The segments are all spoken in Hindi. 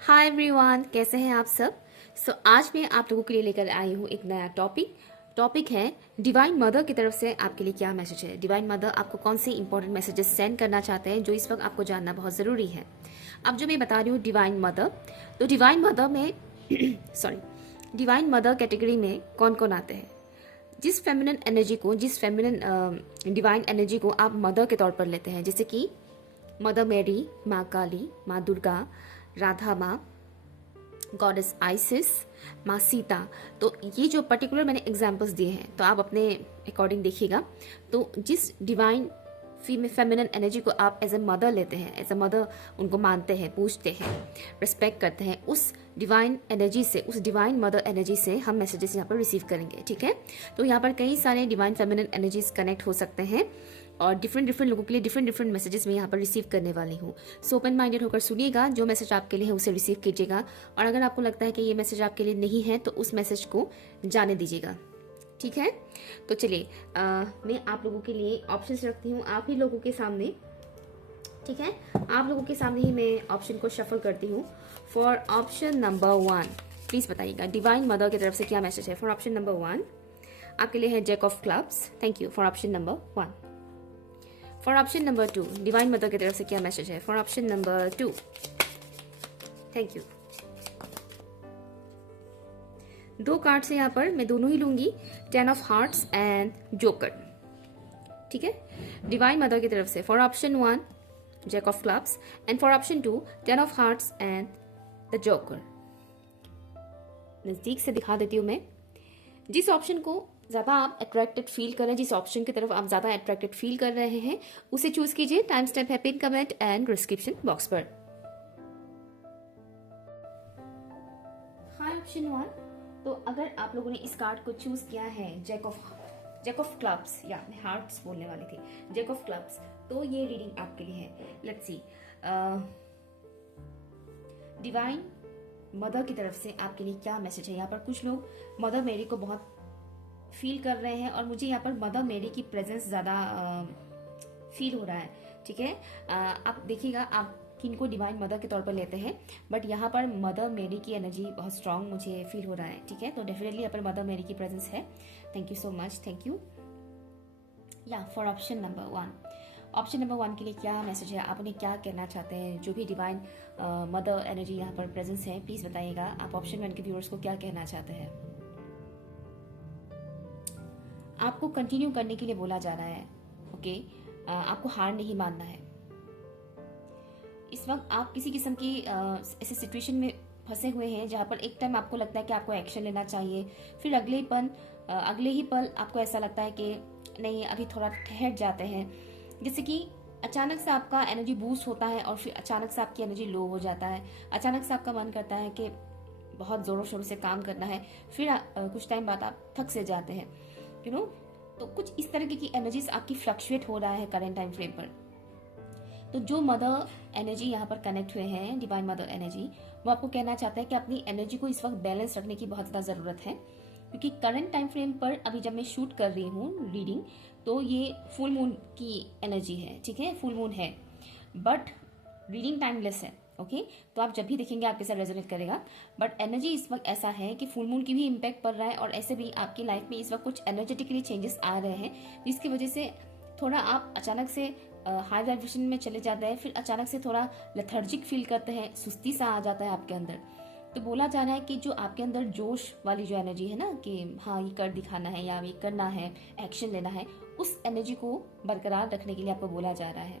हाय एवरीवन, कैसे हैं आप सब। आज मैं आप लोगों के लिए लेकर आई हूँ एक नया टॉपिक है डिवाइन मदर की तरफ से आपके लिए क्या मैसेज है। डिवाइन मदर आपको कौन से इंपॉर्टेंट मैसेजेस सेंड करना चाहते हैं जो इस वक्त आपको जानना बहुत ज़रूरी है। अब जो मैं बता रही हूँ डिवाइन मदर, तो डिवाइन मदर में डिवाइन मदर कैटेगरी में कौन कौन आते हैं। जिस फेमिनिन डिवाइन एनर्जी को आप मदर के तौर पर लेते हैं, जैसे कि मदर मेरी, माँ काली, माँ दुर्गा, राधा माँ, गॉडेस आइसिस, माँ सीता। तो ये जो पर्टिकुलर मैंने एग्जाम्पल्स दिए हैं तो आप अपने अकॉर्डिंग देखिएगा। तो जिस डिवाइन फेमिनिन एनर्जी को आप एज ए मदर लेते हैं, एज ए मदर उनको मानते हैं, पूजते हैं, रिस्पेक्ट करते हैं, उस डिवाइन मदर एनर्जी से हम मैसेजेस यहाँ पर रिसीव करेंगे। ठीक है, तो यहाँ पर कई सारे डिवाइन फेमिनिन एनर्जीज कनेक्ट हो सकते हैं और डिफरेंट लोगों के लिए डिफरेंट मैसेजेस मैं यहाँ पर रिसीव करने वाली हूँ। सो ओपन माइंडेड होकर सुनिएगा, जो मैसेज आपके लिए है उसे रिसीव कीजिएगा, और अगर आपको लगता है कि ये मैसेज आपके लिए नहीं है तो उस मैसेज को जाने दीजिएगा। ठीक है, तो चलिए मैं आप लोगों के लिए ऑप्शंस रखती हूँ आप ही लोगों के सामने। ठीक है, आप लोगों के सामने ही मैं ऑप्शन को शफल करती हूँ। फॉर ऑप्शन नंबर 1 प्लीज बताइएगा डिवाइन मदर की तरफ से क्या मैसेज है। फॉर ऑप्शन नंबर 1 आपके लिए है jack of clubs. Thank you for option number 1। For option number 2 divine mother की तरफ से क्या मैसेज है। For option number 2 thank you. 2 cards है यहाँ पर, मैं दोनों ही लूंगी, 10 ऑफ हार्ट्स एंड जोकर। ठीक है, डिवाइन मदर की तरफ से for option 1 jack of clubs and for option 2 10 of hearts and the joker. नजदीक से दिखा देती हूँ मैं। जिस ऑप्शन को ज़्यादा आप अट्रैक्टेड फील कर रहे हैं, जिस ऑप्शन की तरफ आप ज़्यादा अट्रैक्टेड फील कर रहे हैं, उसे चूज कीजिए। टाइम स्टैम्प है pin comment and description box पर। हाय ऑप्शन 1, तो अगर आप लोगों ने इस कार्ड को चूज किया है जैक ऑफ क्लब्स, या मैं हार्ट्स बोलने वाली थी, जैक ऑफ क्लब्स, तो ये रीडिंग आपके लिए है। लेट्स सी डिवाइन मदर की तरफ से आपके लिए क्या मैसेज है। यहाँ पर कुछ लोग मदर मेरी को बहुत फील कर रहे हैं और मुझे यहाँ पर मदर मेरी की प्रेजेंस ज़्यादा फील हो रहा है। ठीक है, आप देखिएगा आप किनको डिवाइन मदर के तौर पर लेते हैं, बट यहाँ पर मदर मेरी की एनर्जी बहुत स्ट्रांग मुझे फील हो रहा है। ठीक है, तो डेफिनेटली यहाँ पर मदर मेरी की प्रेजेंस है। Thank you so much, thank you. या फॉर ऑप्शन नंबर 1 के लिए क्या मैसेज है, आप उन्हें क्या कहना चाहते हैं। जो भी डिवाइन मदर एनर्जी यहाँ पर प्रेजेंस है, प्लीज बताइएगा आप ऑप्शन 1 के व्यूअर्स को क्या कहना चाहते हैं। आपको कंटिन्यू करने के लिए बोला जा रहा है। ओके, आपको हार नहीं मानना है। इस वक्त आप किसी किस्म की ऐसे सिचुएशन में फंसे हुए हैं जहां पर एक टाइम आपको लगता है कि आपको एक्शन लेना चाहिए, फिर अगले ही पल आपको ऐसा लगता है कि नहीं, अभी थोड़ा ठहर जाते हैं। जैसे कि अचानक से आपका एनर्जी बूस्ट होता है और फिर अचानक से आपकी एनर्जी लो हो जाता है। अचानक से आपका मन करता है कि बहुत जोरों शोरों से काम करना है, फिर कुछ टाइम बाद आप थक से जाते हैं। तो कुछ इस तरीके की एनर्जीज आपकी फ्लक्चुएट हो रहा है करंट टाइम फ्रेम पर। तो जो मदर एनर्जी यहाँ पर कनेक्ट हुए हैं, डिवाइन मदर एनर्जी, वो आपको कहना चाहता है कि अपनी एनर्जी को इस वक्त बैलेंस रखने की बहुत ज़्यादा ज़रूरत है। क्योंकि करंट टाइम फ्रेम पर अभी जब मैं शूट कर रही हूँ रीडिंग, तो ये फुल मून की एनर्जी है। ठीक है, फुल मून है, बट रीडिंग टाइमलेस है। ओके, तो आप जब भी देखेंगे आपके साथ रेजोनेट करेगा। बट एनर्जी इस वक्त ऐसा है कि फुल मून की भी इम्पैक्ट पड़ रहा है, और ऐसे भी आपकी लाइफ में इस वक्त कुछ एनर्जेटिकली चेंजेस आ रहे हैं, जिसकी वजह से थोड़ा आप अचानक से हाई वाइब्रेशन में चले जाते हैं, फिर अचानक से थोड़ा लेथर्जिक फील करते हैं, सुस्ती सा आ जाता है आपके अंदर। तो बोला जा रहा है कि जो आपके अंदर जोश वाली जो एनर्जी है ना, कि हाँ ये कर दिखाना है या ये करना है, एक्शन लेना है, उस एनर्जी को बरकरार रखने के लिए आपको बोला जा रहा है।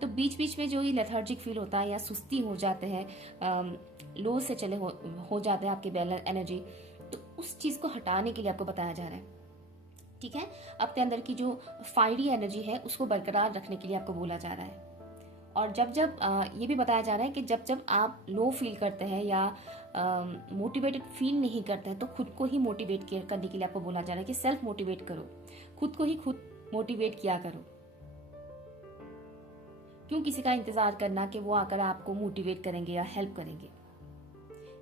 तो बीच बीच में जो ये लेथर्जिक फील होता है या सुस्ती हो जाते हैं, लो से चले हो जाते हैं आपके बैलेंस एनर्जी, तो उस चीज़ को हटाने के लिए आपको बताया जा रहा है। ठीक है, आपके अंदर की जो फायरी एनर्जी है उसको बरकरार रखने के लिए आपको बोला जा रहा है। और जब ये भी बताया जा रहा है कि जब आप लो फील करते हैं या मोटिवेटेड फील नहीं करते हैं, तो खुद को ही मोटिवेट करने के लिए आपको बोला जा रहा है कि सेल्फ मोटिवेट करो, खुद को ही खुद मोटिवेट किया करो। क्यों किसी का इंतजार करना कि वो आकर आपको मोटिवेट करेंगे या हेल्प करेंगे,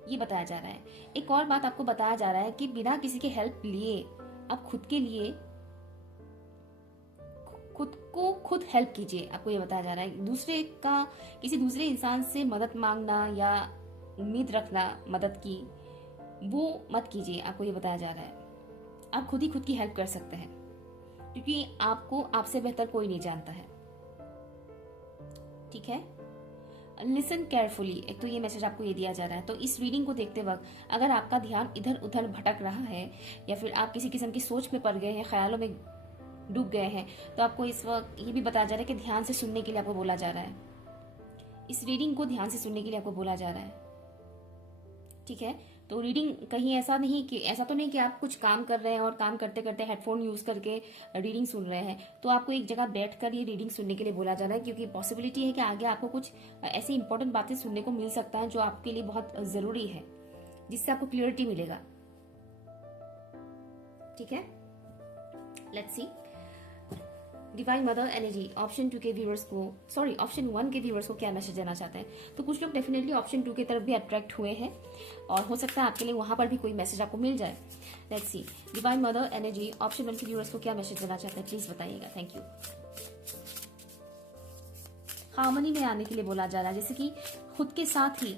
ये बताया जा रहा है। एक और बात आपको बताया जा रहा है कि बिना किसी के हेल्प लिए आप खुद के लिए खुद को खुद हेल्प कीजिए, आपको ये बताया जा रहा है। किसी दूसरे इंसान से मदद मांगना या उम्मीद रखना मदद की, वो मत कीजिए, आपको ये बताया जा रहा है। आप खुद ही खुद की हेल्प कर सकते हैं, क्योंकि आपको आपसे बेहतर कोई नहीं जानता है। ठीक है, लिसन केयरफुली, एक तो ये मैसेज आपको ये दिया जा रहा है। तो इस रीडिंग को देखते वक्त अगर आपका ध्यान इधर उधर भटक रहा है या फिर आप किसी किस्म की सोच में पड़ गए हैं, ख्यालों में डूब गए हैं, तो आपको इस वक्त ये भी बताया जा रहा है कि ध्यान से सुनने के लिए आपको बोला जा रहा है। इस रीडिंग को ध्यान से सुनने के लिए आपको बोला जा रहा है। ठीक है, तो रीडिंग कहीं ऐसा तो नहीं कि आप कुछ काम कर रहे हैं और काम करते करते हेडफोन यूज करके रीडिंग सुन रहे हैं। तो आपको एक जगह बैठकर ये रीडिंग सुनने के लिए बोला जा रहा है, क्योंकि पॉसिबिलिटी है कि आगे आपको कुछ ऐसी इंपॉर्टेंट बातें सुनने को मिल सकता है जो आपके लिए बहुत जरूरी है, जिससे आपको क्लियरिटी मिलेगा। ठीक है, let's see divine mother energy option 1 के व्यूअर्स को क्या मैसेज देना चाहते हैं। तो कुछ लोग डेफिनेटली ऑप्शन 2 की तरफ भी अट्रैक्ट हुए हैं और हो सकता है आपके लिए वहां पर भी कोई मैसेज आपको मिल जाए। Let's see divine mother energy option 1 के व्यूअर्स को क्या मैसेज देना चाहते हैं, प्लीज बताइएगा। Thank you. हार्मनी में आने के लिए बोला जा रहा है, जैसे कि खुद के साथ ही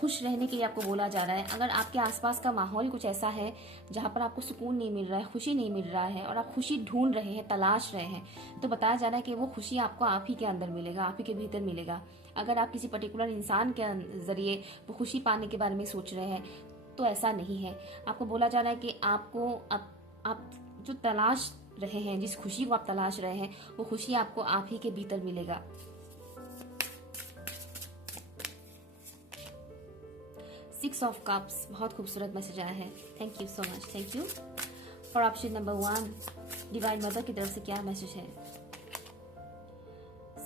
खुश रहने के लिए आपको बोला जा रहा है। अगर आपके आसपास का माहौल कुछ ऐसा है जहां पर आपको सुकून नहीं मिल रहा है, खुशी नहीं मिल रहा है और आप खुशी ढूंढ रहे हैं, तलाश रहे हैं, तो बताया जा रहा है कि वो खुशी आपको आप ही के अंदर मिलेगा, आप ही के भीतर मिलेगा। अगर आप किसी पर्टिकुलर इंसान के जरिए वो खुशी पाने के बारे में सोच रहे हैं तो ऐसा नहीं है। आपको बोला जा रहा है कि आपको आप जो तलाश रहे हैं, जिस खुशी को आप तलाश रहे हैं, वो खुशी आपको आप ही के भीतर मिलेगा। सिक्स ऑफ कप्स, बहुत खूबसूरत मैसेज आया है। Thank you so much, thank you for option number 1। Divine mother की तरफ से क्या मैसेज है।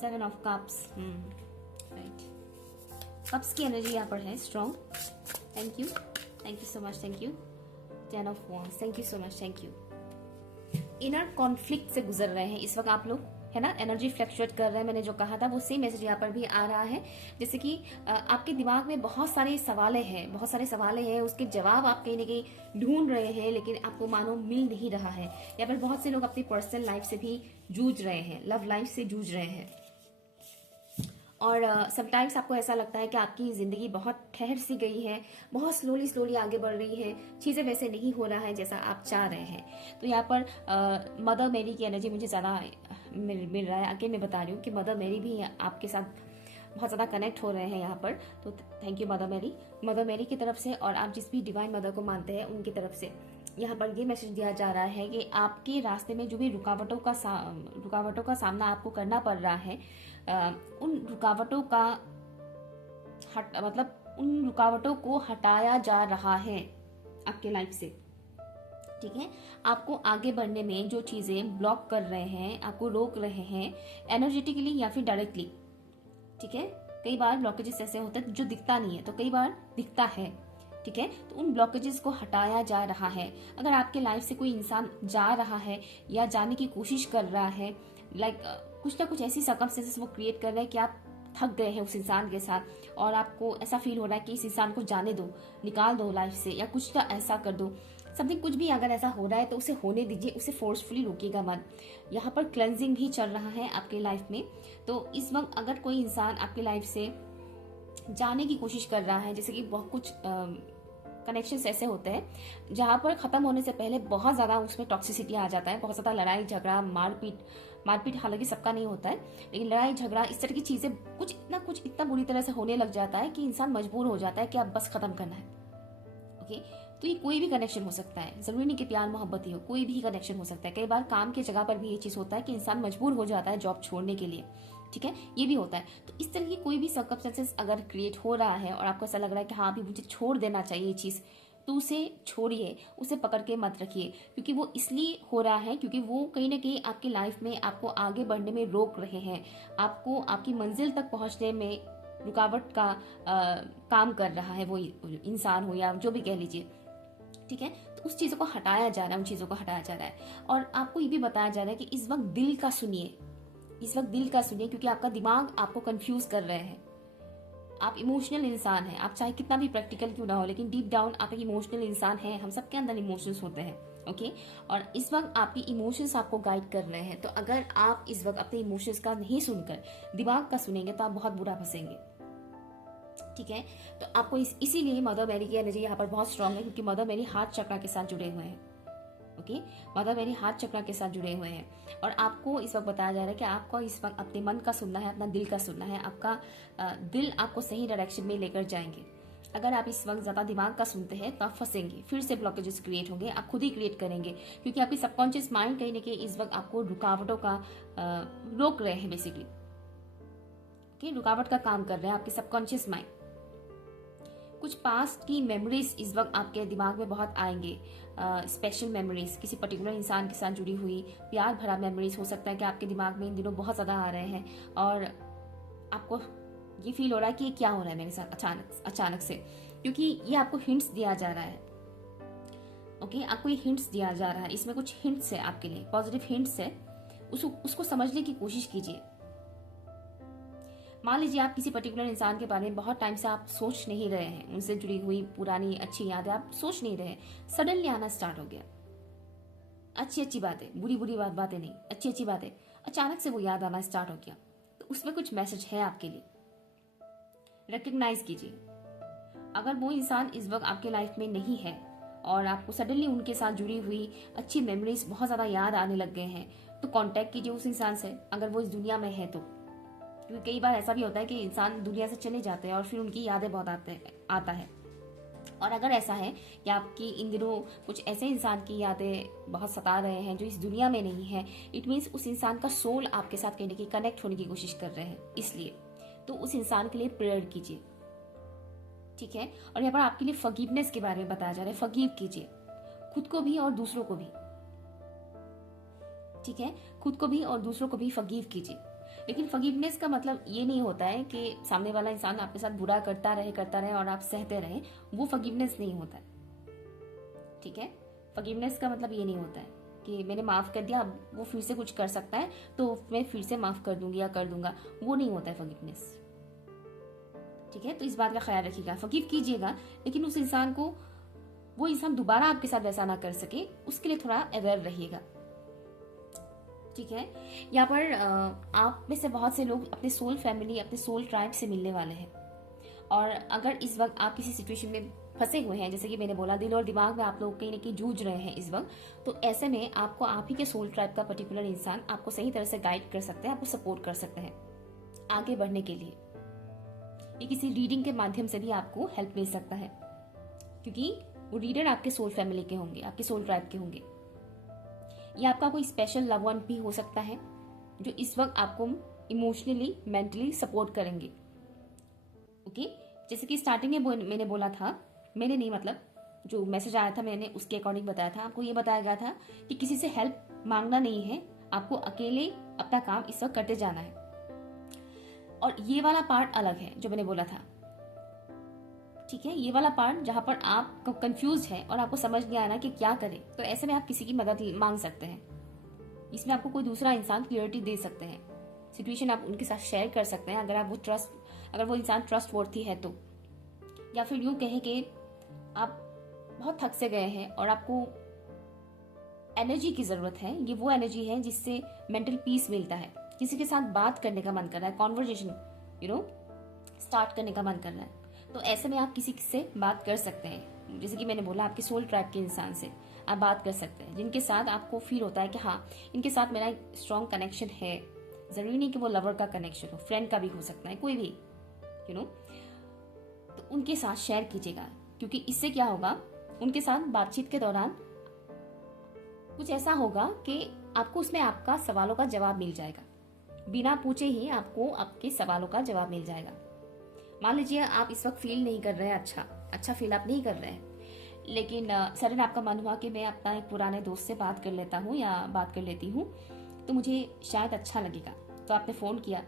7 ऑफ कप्स, राइट, कप्स की एनर्जी यहाँ पर है strong. Thank you so much, thank you. 10 of wands, thank you so much, thank you. Inner conflict से गुजर रहे हैं इस वक्त आप लोग, है ना, एनर्जी फ्लक्चुएट कर रहे हैं। मैंने जो कहा था वो सेम मैसेज यहाँ पर भी आ रहा है, जैसे कि आपके दिमाग में बहुत सारे सवालें हैं, उसके जवाब आप कहीं ना कहीं ढूंढ रहे हैं, लेकिन आपको मानो मिल नहीं रहा है। या फिर बहुत से लोग अपनी पर्सनल लाइफ से भी जूझ रहे हैं, लव लाइफ से जूझ रहे हैं। और समटाइम्स आपको ऐसा लगता है कि आपकी ज़िंदगी बहुत ठहर सी गई है, बहुत स्लोली आगे बढ़ रही है, चीज़ें वैसे नहीं हो रहा है जैसा आप चाह रहे हैं। तो यहाँ पर मदर मेरी की एनर्जी मुझे ज़्यादा मिल रहा है। आगे मैं बता रही हूँ कि मदर मेरी भी आपके साथ बहुत ज़्यादा कनेक्ट हो रहे हैं यहाँ पर। तो थैंक यू मदर मेरी की तरफ से, और आप जिस भी डिवाइन मदर को मानते हैं उनकी तरफ से यहाँ पर ये मैसेज दिया जा रहा है कि आपके रास्ते में जो भी रुकावटों का सामना आपको करना पड़ रहा है, उन रुकावटों को हटाया जा रहा है आपके लाइफ से। ठीक है, आपको आगे बढ़ने में जो चीजें ब्लॉक कर रहे हैं, आपको रोक रहे हैं एनर्जेटिकली या फिर डायरेक्टली। ठीक है, कई बार ब्लॉकेजेस ऐसे होते हैं जो दिखता नहीं है, तो कई बार दिखता है। ठीक है, तो उन ब्लॉकेजेस को हटाया जा रहा है। अगर आपके लाइफ से कोई इंसान जा रहा है या जाने की कोशिश कर रहा है, कुछ ना कुछ ऐसी सर्कमस्टेंसेस वो क्रिएट कर रहे हैं कि आप थक गए हैं उस इंसान के साथ, और आपको ऐसा फील हो रहा है कि इस इंसान को जाने दो, निकाल दो लाइफ से, या कुछ ना ऐसा कर दो, समथिंग कुछ भी अगर ऐसा हो रहा है तो उसे होने दीजिए, उसे फोर्सफुली रोकिएगा मत। यहाँ पर क्लेंजिंग भी चल रहा है आपके लाइफ में। तो इस वक्त अगर कोई इंसान आपकी लाइफ से जाने की कोशिश कर रहा है, जैसे कि बहुत कुछ कनेक्शंस ऐसे होते हैं जहाँ पर खत्म होने से पहले बहुत ज्यादा उसमें टॉक्सिसिटी आ जाता है, बहुत ज्यादा लड़ाई झगड़ा मारपीट हालांकि सबका नहीं होता है, लेकिन लड़ाई झगड़ा इस तरह की चीजें कुछ इतना बुरी तरह से होने लग जाता है कि इंसान मजबूर हो जाता है कि अब बस खत्म करना है। ओके, तो ये कोई भी कनेक्शन हो सकता है, जरूरी नहीं कि प्यार मोहब्बत ही हो, कोई भी कनेक्शन हो सकता है। कई बार काम की जगह पर भी ये चीज होता है कि इंसान मजबूर हो जाता है जॉब छोड़ने के लिए। ठीक है, ये भी होता है। तो इस तरह की कोई भी सर्कमस्टेंसेस अगर क्रिएट हो रहा है और आपको ऐसा लग रहा है कि हाँ अभी मुझे छोड़ देना चाहिए ये चीज, तो उसे छोड़िए, उसे पकड़ के मत रखिए, क्योंकि वो इसलिए हो रहा है क्योंकि वो कहीं ना कहीं आपकी लाइफ में आपको आगे बढ़ने में रोक रहे हैं, आपको आपकी मंजिल तक पहुंचने में रुकावट का काम कर रहा है, वो इंसान हो या जो भी कह लीजिए। ठीक है, तो उस चीजों को हटाया जा रहा है, उन चीजों को हटाया जा रहा है। और आपको ये भी बताया जा रहा है कि इस वक्त दिल का सुनिए, क्योंकि आपका दिमाग आपको कंफ्यूज कर रहे हैं। आप इमोशनल इंसान हैं, आप चाहे कितना भी प्रैक्टिकल क्यों ना हो, लेकिन डीप डाउन आप एक इमोशनल इंसान हैं। हम सबके अंदर इमोशंस होते हैं। ओके। और इस वक्त आपकी इमोशंस आपको गाइड कर रहे हैं, तो अगर आप इस वक्त अपने इमोशंस का नहीं सुनकर दिमाग का सुनेंगे तो आप बहुत बुरा फंसेंगे। ठीक है, तो आपको इसीलिए मदर मैरी की एनर्जी यहाँ पर बहुत स्ट्रांग है, क्योंकि मदर मैरी हार्ट चक्र के साथ जुड़े हुए हैं। ओके, मदर मैरी हार्ट चक्र के साथ जुड़े हुए हैं। और आपको इस वक्त बताया जा रहा है कि आपको इस वक्त अपने मन का सुनना है, अपना दिल का सुनना है। आपका दिल आपको सही डायरेक्शन में लेकर जाएंगे। अगर आप इस वक्त ज़्यादा दिमाग का सुनते हैं तो आप फंसेंगे, फिर से ब्लॉकेजेस क्रिएट होंगे, आप खुद ही क्रिएट करेंगे, क्योंकि आपकी सबकॉन्शियस माइंड कहीं ना कहीं इस वक्त आपको रुकावटों का रोक रहे हैं बेसिकली। ओके, रुकावट का काम कर रहे हैं आपके सबकॉन्शियस माइंड। कुछ पास्ट की मेमोरीज इस वक्त आपके दिमाग में बहुत आएंगे, स्पेशल मेमोरीज, किसी पर्टिकुलर इंसान के साथ जुड़ी हुई प्यार भरा मेमोरीज हो सकता है कि आपके दिमाग में इन दिनों बहुत ज़्यादा आ रहे हैं, और आपको ये फील हो रहा है कि ये क्या हो रहा है मेरे साथ अचानक से, क्योंकि ये आपको हिंट्स दिया जा रहा है। ओके, आपको ये हिंट्स दिया जा रहा है, इसमें कुछ हिंट्स है आपके लिए, पॉजिटिव हिंट्स है, उसको समझने की कोशिश कीजिए। मान लीजिए आप किसी पर्टिकुलर इंसान के बारे में बहुत टाइम से आप सोच नहीं रहे हैं, उनसे जुड़ी हुई पुरानी अच्छी यादें आप सोच नहीं रहे, सडनली आना स्टार्ट हो गया। अच्छी बातें, बुरी बातें नहीं, अच्छी बातें, अचानक से वो याद आना स्टार्ट हो गया, तो उसमें कुछ मैसेज है आपके लिए, रिकग्नाइज कीजिए। अगर वो इंसान इस वक्त आपके लाइफ में नहीं है और आपको सडनली उनके साथ जुड़ी हुई अच्छी मेमोरीज बहुत ज़्यादा याद आने लग गए हैं, तो कांटेक्ट कीजिए उस इंसान से, अगर वो इस दुनिया में है तो। क्योंकि कई बार ऐसा भी होता है कि इंसान दुनिया से चले जाते हैं और फिर उनकी यादें बहुत आता है। और अगर ऐसा है कि आपकी इन दिनों कुछ ऐसे इंसान की यादें बहुत सता रहे हैं जो इस दुनिया में नहीं है, इट मीन्स उस इंसान का सोल आपके साथ कहीं ना कहीं कनेक्ट होने की कोशिश कर रहे हैं, इसलिए तो उस इंसान के लिए प्रेयर कीजिए। ठीक है, और यहाँ पर आपके लिए फॉरगिवनेस के बारे में बताया जा रहा है, फॉरगिव कीजिए, खुद को भी और दूसरों को भी। ठीक है, खुद को भी और दूसरों को भी फॉरगिव कीजिए। लेकिन फॉरगिवनेस का मतलब ये नहीं होता है कि सामने वाला इंसान आपके साथ बुरा करता रहे और आप सहते रहे, वो फॉरगिवनेस नहीं होता है। ठीक है, फॉरगिवनेस का मतलब ये नहीं होता है कि मैंने माफ कर दिया, अब वो फिर से कुछ कर सकता है तो मैं फिर से माफ कर दूंगी या कर दूंगा, वो नहीं होता है फॉरगिवनेस। ठीक है, तो इस बात का ख्याल रखिएगा, फॉरगिव कीजिएगा, लेकिन उस इंसान को, वो इंसान दोबारा आपके साथ वैसा ना कर सके, उसके लिए थोड़ा अवेयर रहिएगा। ठीक है, यहाँ पर आप में से बहुत से लोग अपने सोल फैमिली, अपने सोल ट्राइब से मिलने वाले हैं। और अगर इस वक्त आप किसी सिचुएशन में फंसे हुए हैं, जैसे कि मैंने बोला दिल और दिमाग में आप लोग कहीं ना कहीं जूझ रहे हैं इस वक्त, तो ऐसे में आपको आप ही के सोल ट्राइब का पर्टिकुलर इंसान आपको सही तरह से गाइड कर सकते हैं, आपको सपोर्ट कर सकते हैं आगे बढ़ने के लिए। ये किसी रीडिंग के माध्यम से भी आपको हेल्प मिल सकता है, क्योंकि वो रीडर आपके सोल फैमिली के होंगे, आपके सोल ट्राइब के होंगे। या आपका कोई स्पेशल लव वन भी हो सकता है जो इस वक्त आपको इमोशनली, मेंटली सपोर्ट करेंगे। ओके, जैसे कि स्टार्टिंग में मैंने बोला था, मैंने नहीं मतलब जो मैसेज आया था मैंने उसके अकॉर्डिंग बताया था, आपको ये बताया गया था कि किसी से हेल्प मांगना नहीं है, आपको अकेले अपना काम इस वक्त करते जाना है। और ये वाला पार्ट अलग है जो मैंने बोला था। ठीक है, ये वाला पार्ट जहां पर आप कंफ्यूज है और आपको समझ नहीं आ रहा कि क्या करें, तो ऐसे में आप किसी की मदद मांग सकते हैं। इसमें आपको कोई दूसरा इंसान क्लियरिटी दे सकते हैं, सिचुएशन आप उनके साथ शेयर कर सकते हैं, अगर वो इंसान ट्रस्ट वर्थी है तो। या फिर यूं कहें कि आप बहुत थक से गए हैं और आपको एनर्जी की जरूरत है, ये वो एनर्जी है जिससे मेंटल पीस मिलता है, किसी के साथ बात करने का मन कर रहा है, कॉन्वर्जेशन स्टार्ट करने का मन कर रहा है, तो ऐसे में आप किसी से बात कर सकते हैं। जैसे कि मैंने बोला, आपके सोल ट्राइब के इंसान से आप बात कर सकते हैं, जिनके साथ आपको फील होता है कि हाँ, इनके साथ मेरा एक स्ट्रॉन्ग कनेक्शन है। जरूरी नहीं कि वो लवर का कनेक्शन हो, फ्रेंड का भी हो सकता है, कोई भी तो उनके साथ शेयर कीजिएगा, क्योंकि इससे क्या होगा, उनके साथ बातचीत के दौरान कुछ ऐसा होगा कि आपको उसमें आपका सवालों का जवाब मिल जाएगा, बिना पूछे ही आपको आपके सवालों का जवाब मिल जाएगा। मान लीजिए आप इस वक्त फील नहीं कर रहे हैं, अच्छा फील आप नहीं कर रहे हैं, लेकिन सडन आपका मन हुआ कि मैं अपना एक पुराने दोस्त से बात कर लेता हूँ या बात कर लेती हूँ, तो मुझे शायद अच्छा लगेगा। तो आपने फ़ोन किया,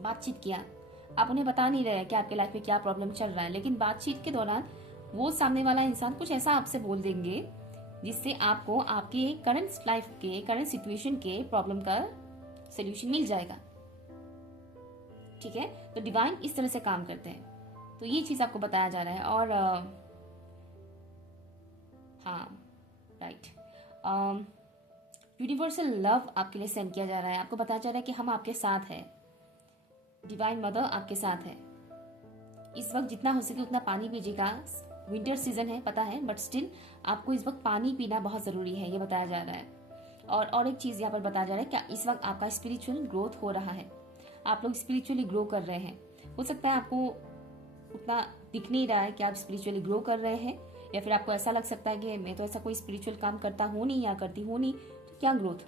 बातचीत किया, आप उन्हें बता नहीं रहे कि आपके लाइफ में क्या प्रॉब्लम चल रहा है, लेकिन बातचीत के दौरान वो सामने वाला इंसान कुछ ऐसा आपसे बोल देंगे जिससे आपको आपके करंट लाइफ के, करंट सिचुएशन के प्रॉब्लम का सोल्यूशन मिल जाएगा। ठीक है, तो डिवाइन इस तरह से काम करते हैं, तो ये चीज आपको बताया जा रहा है। और हाँ, राइट। यूनिवर्सल लव आपके लिए सेंड किया जा रहा है, आपको बताया जा रहा है कि हम आपके साथ हैं, डिवाइन मदर आपके साथ है। इस वक्त जितना हो सके उतना पानी पीजिएगा, विंटर सीजन है पता है, बट स्टिल आपको इस वक्त पानी पीना बहुत ज़रूरी है, ये बताया जा रहा है। और एक चीज़ यहाँ पर बताया जा रहा है कि इस वक्त आपका स्पिरिचुअल ग्रोथ हो रहा है, आप लोग स्पिरिचुअली ग्रो कर रहे हैं। हो सकता है आपको उतना दिख नहीं रहा है कि आप स्पिरिचुअली ग्रो कर रहे हैं, या फिर आपको ऐसा लग सकता है कि मैं तो ऐसा कोई स्पिरिचुअल काम करता हूँ नहीं या करती हूँ नहीं, तो क्या ग्रोथ,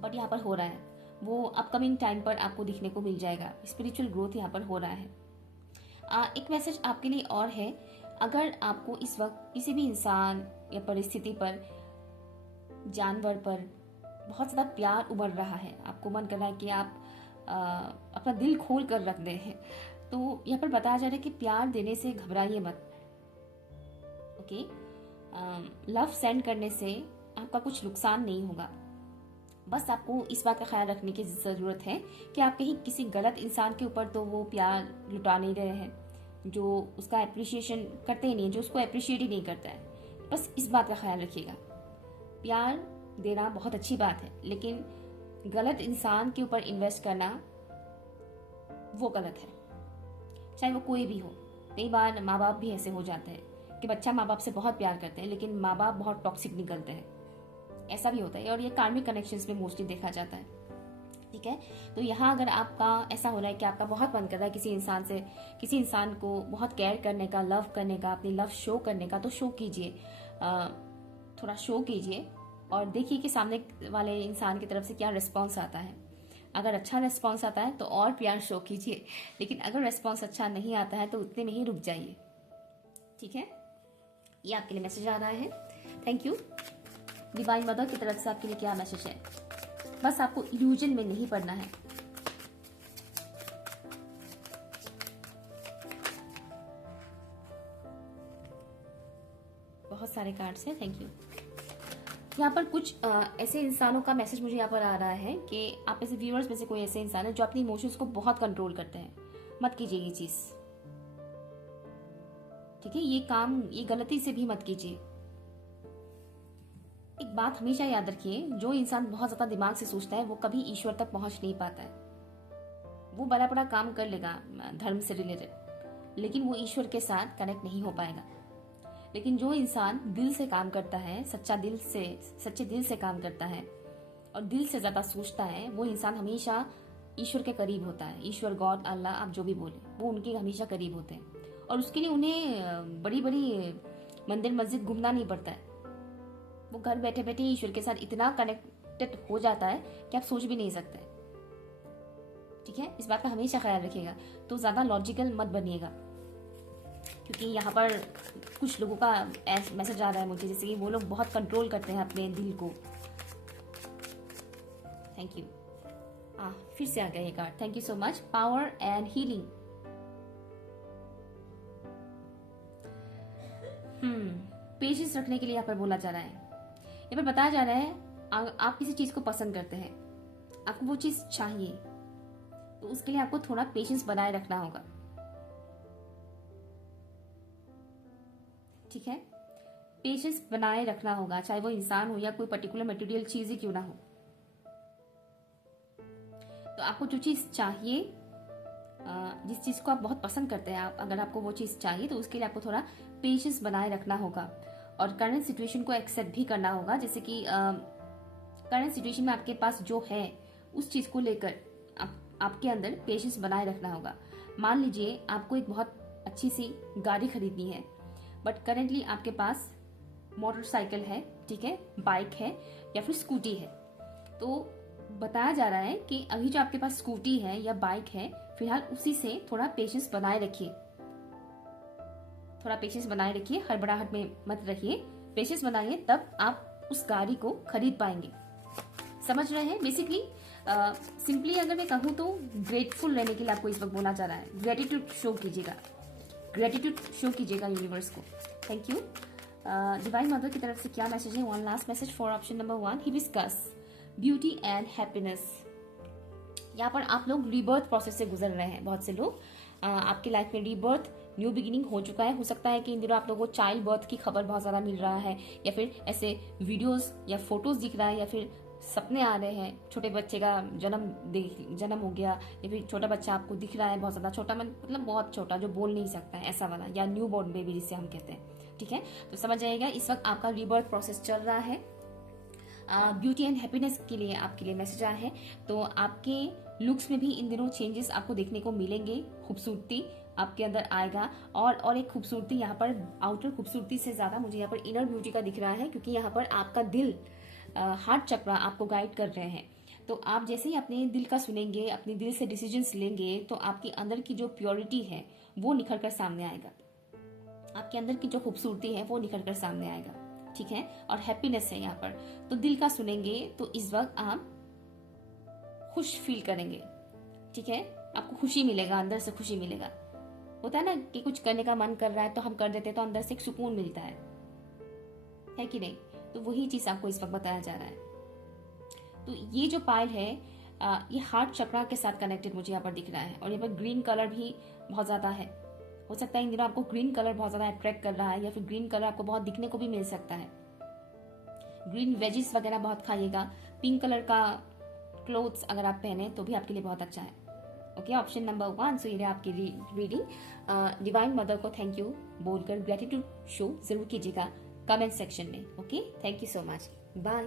बट यहाँ पर हो रहा है। वो अपकमिंग टाइम पर आपको दिखने को मिल जाएगा, स्पिरिचुअल ग्रोथ यहाँ पर हो रहा है। एक मैसेज आपके लिए और है, अगर आपको इस वक्त किसी भी इंसान या परिस्थिति पर, जानवर पर बहुत ज़्यादा प्यार उमड़ रहा है, आपको मन कर रहा है कि आप अपना दिल खोल कर रख दे हैं, तो यहाँ पर बताया जा रहा है कि प्यार देने से घबराइए मत। ओके, लव सेंड करने से आपका कुछ नुकसान नहीं होगा, बस आपको इस बात का ख्याल रखने की ज़रूरत है कि आप कहीं किसी गलत इंसान के ऊपर तो वो प्यार लुटा नहीं रहे हैं, जो उसका अप्रिशिएशन करते ही नहीं, जो उसको अप्रिशिएट ही नहीं करता है। बस इस बात का ख्याल रखिएगा, प्यार देना बहुत अच्छी बात है, लेकिन गलत इंसान के ऊपर इन्वेस्ट करना वो गलत है, चाहे वो कोई भी हो। कई बार माँ बाप भी ऐसे हो जाते हैं कि बच्चा माँ बाप से बहुत प्यार करते हैं, लेकिन माँ बाप बहुत टॉक्सिक निकलते हैं, ऐसा भी होता है, और ये कार्मिक कनेक्शंस में मोस्टली देखा जाता है। ठीक है, तो यहाँ अगर आपका ऐसा हो रहा है कि आपका बहुत मन कर रहा है किसी इंसान से, किसी इंसान को बहुत केयर करने का, लव करने का, अपनी लव शो करने का, तो शो कीजिए, थोड़ा शो कीजिए और देखिए कि सामने वाले इंसान की तरफ से क्या रिस्पॉन्स आता है। अगर अच्छा रिस्पॉन्स आता है तो और प्यार शो कीजिए, लेकिन अगर रिस्पॉन्स अच्छा नहीं आता है तो उतने में ही रुक जाइए। ठीक है, ये आपके लिए मैसेज आ रहा है। Thank you. डिवाइन मदर की तरफ से आपके लिए क्या मैसेज है, बस आपको इल्यूजन में नहीं पड़ना है। बहुत सारे कार्ड्स हैं, थैंक यू। यहाँ पर कुछ ऐसे इंसानों का मैसेज मुझे यहाँ पर आ रहा है कि आप ऐसे व्यूअर्स में से कोई ऐसे इंसान है जो अपनी इमोशंस को बहुत कंट्रोल करते हैं। मत कीजिए ये चीज, ठीक है, ये काम, ये गलती से भी मत कीजिए। एक बात हमेशा याद रखिए, जो इंसान बहुत ज्यादा दिमाग से सोचता है वो कभी ईश्वर तक पहुंच नहीं पाता है। वो बड़ा बड़ा काम कर लेगा धर्म से रिलेटेड, लेकिन वो ईश्वर के साथ कनेक्ट नहीं हो पाएगा। लेकिन जो इंसान दिल से काम करता है, सच्चे दिल से काम करता है और दिल से ज्यादा सोचता है, वो इंसान हमेशा ईश्वर के करीब होता है। ईश्वर, गॉड, अल्लाह, आप जो भी बोले, वो उनके हमेशा करीब होते हैं, और उसके लिए उन्हें बड़ी बड़ी मंदिर मस्जिद घूमना नहीं पड़ता है। वो घर बैठे बैठे ईश्वर के साथ इतना कनेक्टेड हो जाता है कि आप सोच भी नहीं सकते। ठीक है, इस बात का हमेशा ख्याल रखिएगा। तो ज्यादा लॉजिकल मत बनिएगा, क्योंकि यहाँ पर कुछ लोगों का मैसेज आ रहा है मुझे, जैसे कि वो लोग बहुत कंट्रोल करते हैं अपने दिल को। Thank you. फिर से आ गया ये card, thank you so much. Power and healing. Patience रखने के लिए यहाँ पर बोला जा रहा है। यहाँ पर बताया जा रहा है, आप किसी चीज को पसंद करते हैं, आपको वो चीज चाहिए, तो उसके लिए आपको थोड़ा पेशेंस बनाए रखना होगा। ठीक है, पेशेंस बनाए रखना होगा, चाहे वो इंसान हो या कोई पर्टिकुलर मटेरियल चीज ही क्यों ना हो। तो आपको जो चीज चाहिए, जिस चीज को आप बहुत पसंद करते हैं, अगर आपको वो चीज चाहिए तो उसके लिए आपको थोड़ा पेशेंस बनाए रखना होगा और करंट सिचुएशन को एक्सेप्ट भी करना होगा। जैसे कि करंट सिचुएशन में आपके पास जो है उस चीज को लेकर आपके अंदर पेशेंस बनाए रखना होगा। मान लीजिए आपको एक बहुत अच्छी सी गाड़ी खरीदनी है, बट करेंटली आपके पास मोटरसाइकिल है, ठीक है, बाइक है या फिर स्कूटी है। तो बताया जा रहा है कि अभी जो आपके पास स्कूटी है या बाइक है, फिलहाल उसी से थोड़ा पेशेंस बनाए रखिए, थोड़ा पेशेंस बनाए रखिए, हड़बड़ाहट में मत रहिए, पेशेंस बनाइए, तब आप उस गाड़ी को खरीद पाएंगे। समझ रहे हैं? बेसिकली सिंपली अगर मैं कहूँ तो ग्रेटफुल रहने के लिए आपको इस वक्त बोला जा रहा है। ग्रेटिट्यूड शो कीजिएगा, ग्रेटिट्यूड शो कीजिएगा यूनिवर्स को। Thank you. डिवाइन मदर की तरफ से क्या मैसेज है? One last message for option number 1, hibiscus, beauty and happiness. यहाँ पर आप लोग रीबर्थ प्रोसेस से गुजर रहे हैं। बहुत से लोग आपकी लाइफ में रीबर्थ न्यू बिगिनिंग हो चुका है। हो सकता है कि इन दिनों आप लोगों को चाइल्ड बर्थ की खबर बहुत ज़्यादा मिल रहा है, या फिर ऐसे वीडियोस या फोटोज दिख रहा है, या फिर सपने आ रहे हैं, छोटे बच्चे का जन्म हो गया, या फिर छोटा बच्चा आपको दिख रहा है बहुत ज़्यादा छोटा, मतलब बहुत छोटा जो बोल नहीं सकता है ऐसा वाला, या न्यू बॉर्न बेबी जिसे हम कहते हैं। ठीक है, तो समझ जाइएगा इस वक्त आपका रीबर्थ प्रोसेस चल रहा है। ब्यूटी एंड हैप्पीनेस के लिए आपके लिए मैसेज आया है। तो आपके लुक्स में भी इन दिनों चेंजेस आपको देखने को मिलेंगे, खूबसूरती आपके अंदर आएगा। और एक खूबसूरती यहाँ पर आउटर खूबसूरती से ज़्यादा मुझे यहाँ पर इनर ब्यूटी का दिख रहा है, क्योंकि यहाँ पर आपका दिल, हार्ट चक्र आपको गाइड कर रहे हैं। तो आप जैसे ही अपने दिल का सुनेंगे, अपने दिल से डिसीजंस लेंगे, तो आपकी अंदर की जो प्योरिटी है वो निखर कर सामने आएगा, आपके अंदर की जो खूबसूरती है वो निखर कर सामने आएगा। ठीक है, और हैप्पीनेस है यहाँ पर। तो दिल का सुनेंगे तो इस वक्त आप खुश फील करेंगे। ठीक है, आपको खुशी मिलेगा, अंदर से खुशी मिलेगा। होता है ना कि कुछ करने का मन कर रहा है तो हम कर देते हैं, तो अंदर से एक सुकून मिलता है कि नहीं? तो वही चीज आपको इस वक्त बताया जा रहा है। तो ये जो पायल है ये हार्ट चक्रा के साथ कनेक्टेड मुझे यहाँ पर दिख रहा है, और यहाँ पर ग्रीन कलर भी बहुत ज्यादा है। हो सकता है इन दिनों आपको ग्रीन कलर बहुत ज्यादा अट्रैक्ट कर रहा है, या फिर ग्रीन कलर आपको बहुत दिखने को भी मिल सकता है। ग्रीन वेजिस वगैरह बहुत खाइएगा। पिंक कलर का क्लोथ्स अगर आप पहने तो भी आपके लिए बहुत अच्छा है। Okay, option number 1। सो ये आपकी रीडिंग। डिवाइन मदर को थैंक यू बोलकर ग्रेटिट्यूड शो जरूर कीजिएगा कमेंट सेक्शन में। Okay, thank you so much, bye.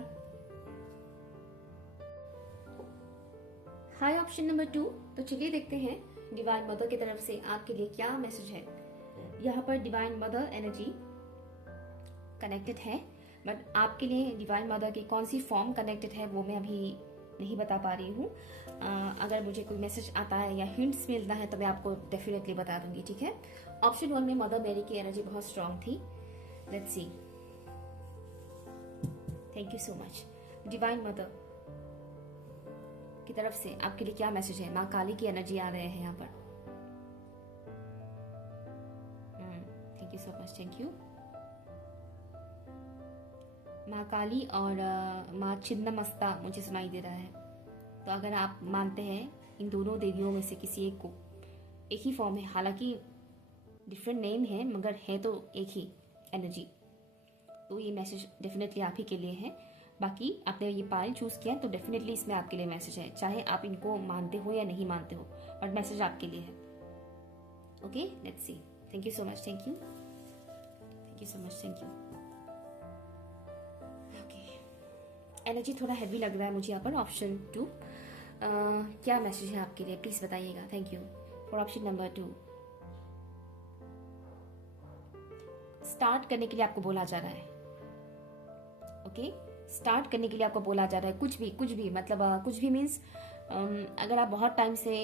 Hi, option number 2। तो चलिए देखते हैं डिवाइन मदर की तरफ से आपके लिए क्या मैसेज है। यहाँ पर डिवाइन मदर एनर्जी कनेक्टेड है, बट आपके लिए डिवाइन मदर की कौन सी फॉर्म कनेक्टेड है वो मैं अभी नहीं बता पा रही हूँ। अगर मुझे कोई मैसेज आता है या हिंट्स मिलता है तो मैं आपको डेफिनेटली बता दूंगी। ठीक है, ऑप्शन 1 में मदर मेरी की एनर्जी बहुत स्ट्रांग थी। Let's see, thank you so much. Divine mother की तरफ से आपके लिए क्या मैसेज है। माँ काली की एनर्जी आ रहे हैं यहाँ पर। Thank you so much, thank you. माँ काली और माँ छिन्नमस्ता मुझे सुनाई दे रहा है। तो अगर आप मानते हैं इन दोनों देवियों में से किसी एक को, एक ही फॉर्म है, हालांकि डिफरेंट नेम है मगर है तो एक ही एनर्जी, तो ये मैसेज डेफिनेटली आप ही के लिए है। बाकी आपने ये पायल चूज किया तो डेफिनेटली इसमें आपके लिए मैसेज है, चाहे आप इनको मानते हो या नहीं मानते हो, बट मैसेज आपके लिए है। Okay, let's see. Thank you so much, thank you, thank you so much, thank you. Okay, energy थोड़ा हैवी लग रहा है मुझे यहाँ पर। ऑप्शन 2 क्या मैसेज है आपके लिए, प्लीज बताइएगा। Thank you for option number 2। Start करने के लिए आपको बोला जा रहा है। ओके, स्टार्ट करने के लिए आपको बोला जा रहा है। कुछ भी मतलब कुछ भी मीन्स अगर आप बहुत टाइम से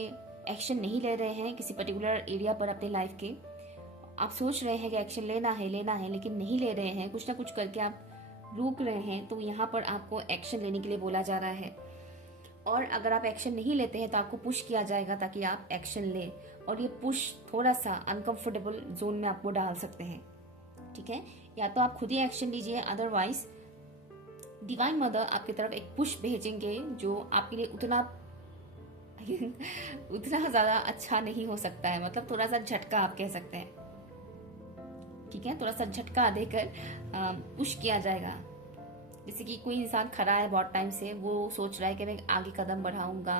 एक्शन नहीं ले रहे हैं किसी पर्टिकुलर एरिया पर अपने लाइफ के, आप सोच रहे हैं कि एक्शन लेना है लेकिन नहीं ले रहे हैं, कुछ ना कुछ करके आप रुक रहे हैं, तो यहाँ पर आपको एक्शन लेने के लिए बोला जा रहा है। और अगर आप एक्शन नहीं लेते हैं तो आपको पुश किया जाएगा ताकि आप एक्शन लें, और ये पुश थोड़ा सा अनकंफर्टेबल जोन में आपको डाल सकते हैं। ठीक है, या तो आप खुद ही एक्शन लीजिए, अदरवाइज डिवाइन मदर आपकी तरफ एक पुश भेजेंगे जो आपके लिए उतना ज्यादा अच्छा नहीं हो सकता है, मतलब थोड़ा सा झटका आप कह सकते हैं। ठीक है, थोड़ा सा झटका देकर पुश किया जाएगा। जैसे कि कोई इंसान खड़ा है बहुत टाइम से, वो सोच रहा है कि मैं आगे कदम बढ़ाऊंगा,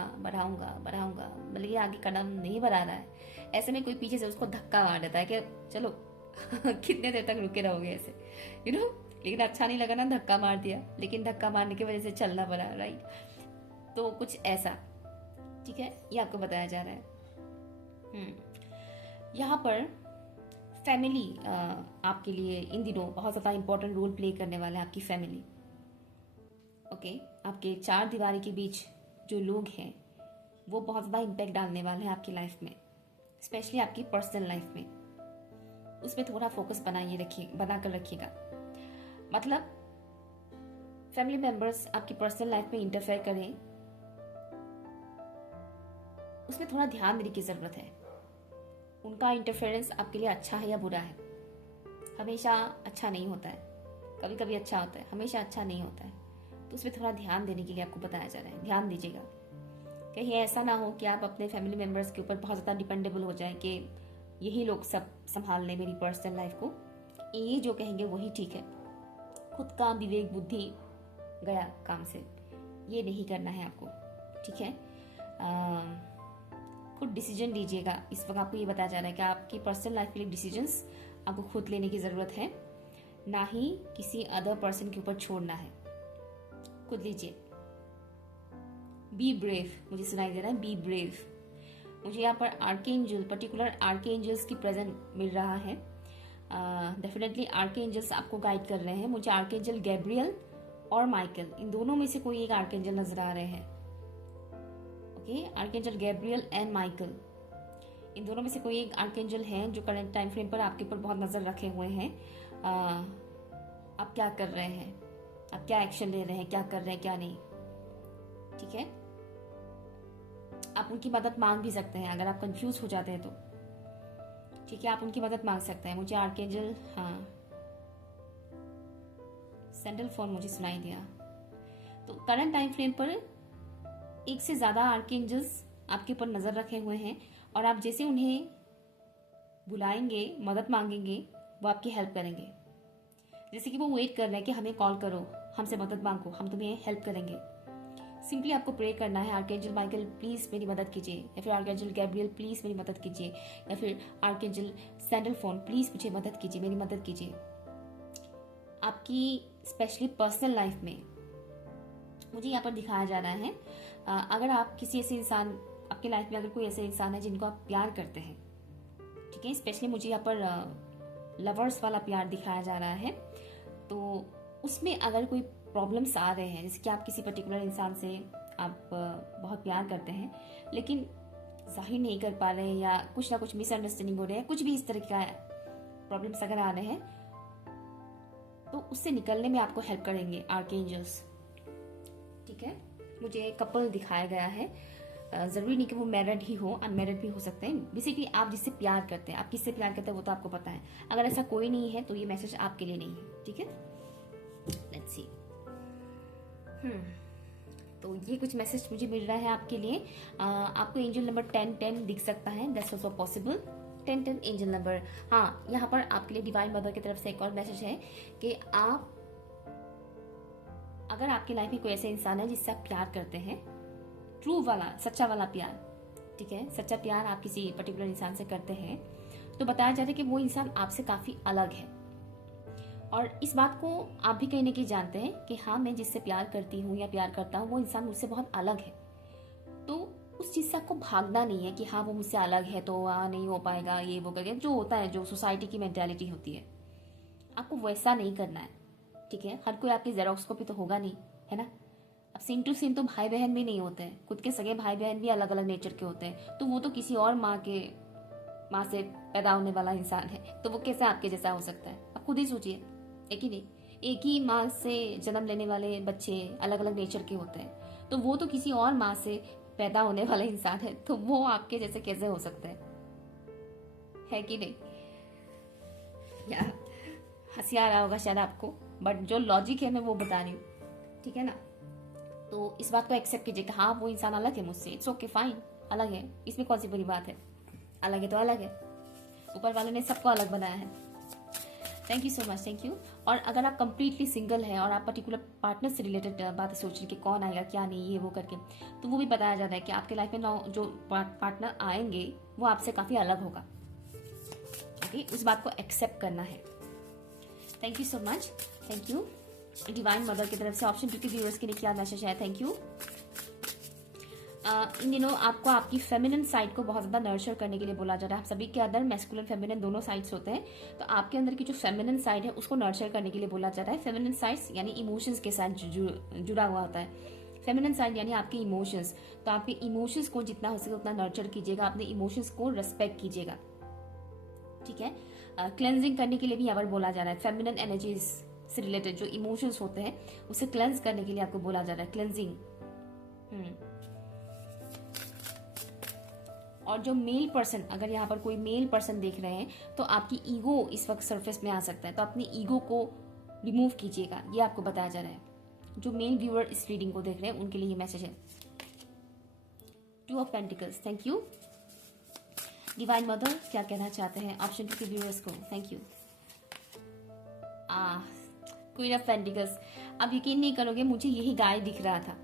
मतलब ये आगे कदम नहीं बढ़ा रहा है। ऐसे में कोई पीछे से उसको धक्का मार देता है कि चलो कितने देर तक रुके रहोगे ऐसे, लेकिन अच्छा नहीं लगा ना, धक्का मार दिया, लेकिन धक्का मारने की वजह से चलना पड़ा, राइट? तो कुछ ऐसा। ठीक है, ये आपको बताया जा रहा है। यहाँ पर फैमिली आपके लिए इन दिनों बहुत ज़्यादा इंपॉर्टेंट रोल प्ले करने वाला है, आपकी फैमिली। ओके, आपके 4 दीवारी के बीच जो लोग हैं वो बहुत ज़्यादा इम्पैक्ट डालने वाले हैं आपकी लाइफ में, स्पेशली आपकी पर्सनल लाइफ में। उसमें थोड़ा फोकस बना कर रखिएगा। मतलब फैमिली मेंबर्स आपकी पर्सनल लाइफ में इंटरफेयर करें, उसमें थोड़ा ध्यान देने की जरूरत है। उनका इंटरफेरेंस आपके लिए अच्छा है या बुरा है? हमेशा अच्छा नहीं होता है, कभी कभी अच्छा होता है, हमेशा अच्छा नहीं होता है। तो उसमें थोड़ा ध्यान देने के लिए आपको बताया जा रहा है, ध्यान दीजिएगा। कहीं ऐसा ना हो कि आप अपने फैमिली मेंबर्स के ऊपर बहुत ज़्यादा डिपेंडेबल हो जाए कि यही लोग सब संभाल लें मेरी पर्सनल लाइफ को, ये जो कहेंगे वही ठीक है। खुद का विवेक बुद्धि गया काम से, ये नहीं करना है आपको, ठीक है। खुद डिसीजन लीजिएगा। इस वक्त आपको ये बताया जा रहा है कि आपकी पर्सनल लाइफ के लिए डिसीजंस आपको खुद लेने की ज़रूरत है, ना ही किसी अदर पर्सन के ऊपर छोड़ना है। खुद लीजिए। बी ब्रेव, मुझे सुनाई दे रहा है बी ब्रेव। मुझे यहाँ पर आर्कएंजल, पर्टिकुलर आर्कएंजल्स की प्रेजेंट मिल रहा है। डेफिनेटली आर्कएंजल्स आपको गाइड कर रहे हैं। मुझे आर्कएंजल गैब्रियल और माइकल, इन दोनों में से कोई एक आर्कएंजल नजर आ रहे हैं। Okay, archangel Gabriel and Michael, इन दोनों में से कोई एक आर्कएंजल है जो करंट टाइम फ्रेम पर आपके ऊपर बहुत नजर रखे हुए हैं। आप क्या कर रहे हैं, आप क्या एक्शन ले रहे हैं, क्या कर रहे हैं, क्या नहीं, ठीक है। आप उनकी मदद मांग भी सकते हैं अगर आप कंफ्यूज हो जाते हैं तो, ठीक है, आप उनकी मदद मांग सकते हैं। मुझे आर्कएंजल, हाँ, सैंडल फोन मुझे सुनाई दिया। तो करंट टाइम फ्रेम पर एक से ज्यादा आर्कएंजल्स आपके ऊपर नजर रखे हुए हैं, और आप जैसे उन्हें बुलाएंगे, मदद मांगेंगे, वो आपकी हेल्प करेंगे। जैसे कि वो वेट कर रहे हैं कि हमें कॉल करो, हमसे मदद मांगो, हम तुम्हें हेल्प करेंगे। सिंपली आपको प्रे करना है, आर्कएंजल माइकल प्लीज मेरी मदद कीजिए, या फिर आर्कएंजल गैब्रियल प्लीज मेरी मदद कीजिए, या फिर आर्कएंजल सैंडल फोन प्लीज मुझे मदद कीजिए, मेरी मदद कीजिए। आपकी स्पेशली पर्सनल लाइफ में मुझे यहाँ पर दिखाया जा रहा है, अगर आप किसी ऐसे इंसान, आपकी लाइफ में अगर कोई ऐसे इंसान है जिनको आप प्यार करते हैं, ठीक है, स्पेशली मुझे यहाँ पर लवर्स वाला प्यार दिखाया जा रहा है, तो उसमें अगर कोई प्रॉब्लम्स आ रहे हैं, जैसे कि आप किसी पर्टिकुलर इंसान से आप बहुत प्यार करते हैं लेकिन जाहिर नहीं कर पा रहे हैं, या कुछ ना कुछ मिसअंडरस्टैंडिंग हो रहे हैं, कुछ भी इस तरह का प्रॉब्लम्स अगर आ रहे हैं, तो उससे निकलने में आपको हेल्प करेंगे आर्कएंजल्स, ठीक है। मुझे कपल दिखाया गया है, जरूरी नहीं कि वो मैरिड ही हो, अनमैरिड भी हो सकते हैं। बेसिकली आप जिससे प्यार करते हैं, आप किससे प्यार करते हैं वो तो आपको पता है। अगर ऐसा कोई नहीं है तो ये मैसेज आपके लिए नहीं है, ठीक है। Let's see. तो ये कुछ मैसेज मुझे मिल रहा है आपके लिए। आपको एंजल नंबर 1010 दिख सकता है, that's also possible. 1010 angel number. हाँ, यहाँ पर आपके लिए डिवाइन मदर की तरफ से एक और मैसेज है कि आप, अगर आपकी लाइफ में कोई ऐसा इंसान है जिससे आप प्यार करते हैं, ट्रू वाला, सच्चा वाला प्यार, ठीक है, सच्चा प्यार आप किसी पर्टिकुलर इंसान से करते हैं, तो बताया जाता है कि वो इंसान आपसे काफी अलग है। और इस बात को आप भी कहीं ना कहीं जानते हैं कि हाँ, मैं जिससे प्यार करती हूँ या प्यार करता हूँ वो इंसान मुझसे बहुत अलग है। तो उस चीज से आपको भागना नहीं है कि हाँ वो मुझसे अलग है तो नहीं हो पाएगा, ये वो करके जो होता है, जो सोसाइटी की मेंटालिटी होती है, आपको वैसा नहीं करना है, ठीक है। हर कोई आपकी जेरोक्स कॉपी तो होगा नहीं, है ना। अब सेम टू सेम तो भाई बहन भी नहीं होते हैं, खुद के सगे भाई बहन भी अलग अलग नेचर के होते हैं, तो वो तो किसी और माँ से पैदा होने वाला इंसान है, तो वो कैसे आपके जैसा हो सकता है। आप खुद ही सोचिए, एक ही नहीं, एक ही माँ से जन्म लेने वाले बच्चे अलग अलग नेचर के होते हैं, तो वो तो किसी और माँ से पैदा होने वाला इंसान है, तो वो आपके जैसे कैसे हो सकता है कि नहीं। यार हंसी आ रहा होगा शायद आपको, बट जो लॉजिक है मैं वो बता रही हूँ, ठीक है ना। तो इस बात को एक्सेप्ट कीजिए कि हाँ वो इंसान अलग है मुझसे, इट्स ओके, फाइन, अलग है, इसमें कौन सी बुरी बात है, अलग है तो अलग है, ऊपर वाले ने सबको अलग बनाया है। Thank you so much, thank you. और अगर आप कंप्लीटली सिंगल हैं और आप पर्टिकुलर पार्टनर से रिलेटेड बातें सोच रहे कि कौन आएगा क्या नहीं, ये वो करके, तो वो भी बताया जाता है कि आपके लाइफ में जो पार्टनर आएंगे वो आपसे काफ़ी अलग होगा, ओके, उस बात को एक्सेप्ट करना है। Thank you so much, thank you divine mother की तरफ से। ऑप्शन 2 के व्यूअर्स के लिए क्या मैसेज है, थैंक यू। इन दिनों आपको आपकी फेमिनिन साइड को बहुत ज़्यादा नर्चर करने के लिए बोला जा रहा है। आप सभी के अंदर मैस्कुलिन फेमिनिन दोनों साइड्स होते हैं, तो आपके अंदर की जो फेमिनिन साइड है उसको नर्चर करने के लिए बोला जा रहा है। फेमिनिन साइड्स यानी इमोशंस के साथ जुड़ा हुआ होता है। फेमिनिन साइड यानी आपके इमोशंस, तो आपके इमोशंस को जितना हो सके उतना नर्चर कीजिएगा, अपने इमोशंस को रेस्पेक्ट कीजिएगा, ठीक है। क्लेंजिंग करने के लिए भी यहाँ पर बोला जा रहा है। फेमिनिन एनर्जीज से रिलेटेड जो इमोशंस होते हैं उसे क्लेंज करने के लिए आपको बोला जा रहा है, क्लेंजिंग। और जो मेल पर्सन, अगर यहाँ पर कोई मेल पर्सन देख रहे हैं तो आपकी ईगो इस वक्त सरफेस में आ सकता है, तो अपनी ईगो को रिमूव कीजिएगा, ये आपको बताया जा रहा है। जो मेल व्यूअर इस रीडिंग को देख रहे हैं उनके लिए ये मैसेज है। 2 of pentacles, thank you. Divine mother क्या कहना चाहते हैं ऑप्शन 2 के व्यूअर्स को? Thank you. Queen of pentacles. अब यकीन नहीं करोगे, मुझे यही गाय दिख रहा था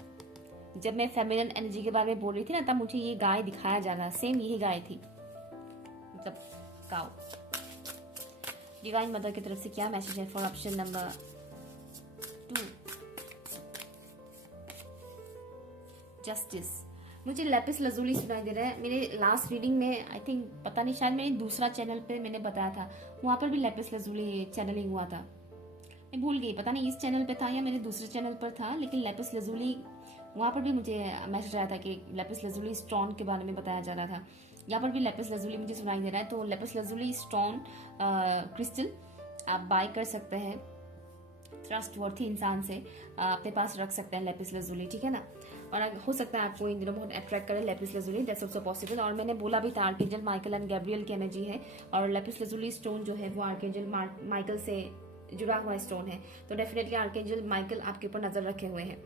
जब मैं फेमिनिन एनर्जी के बारे में बोल रही थी ना, तब मुझे ये गाय दिखाया जा रहा, सेम यही गाय थी, मतलब काउ। डिवाइन मदर की तरफ से क्या मैसेज है फॉर ऑप्शन नंबर 2? जस्टिस। मुझे लैपिस लजुली सुनाई दे रहा है। मेरे लास्ट रीडिंग में आई थिंक, पता नहीं, शायद मेरे दूसरा चैनल पे मैंने बताया था, वहां पर भी लैपिस लजुली चैनलिंग हुआ था। मैं भूल गई, पता नहीं इस चैनल पे था या मेरे दूसरे चैनल पर था, लेकिन लैपिस लजुली वहां पर भी मुझे मैसेज आया था कि लैपिस लजुली स्टोन के बारे में बताया जा रहा था। यहाँ पर भी लैपिस लजुली मुझे सुनाई दे रहा है। तो लैपिस लजुली स्टोन क्रिस्टल आप बाय कर सकते हैं ट्रस्ट वर्थी इंसान से, अपने पास रख सकते हैं लैपिस लजुली, ठीक है ना। और हो सकता है आपको इन दिनों बहुत अट्रैक्ट करे lapis lazuli, that's also possible. और मैंने बोला भी था आर्कएंजल माइकल एंड गैब्रियल की एनर्जी है, और लैपिस लजुली स्टोन जो है वो आर्कएंजल माइकल से जुड़ा हुआ स्टोन है, तो डेफिनेटली आर्कएंजल माइकल आपके ऊपर नजर रखे हुए हैं।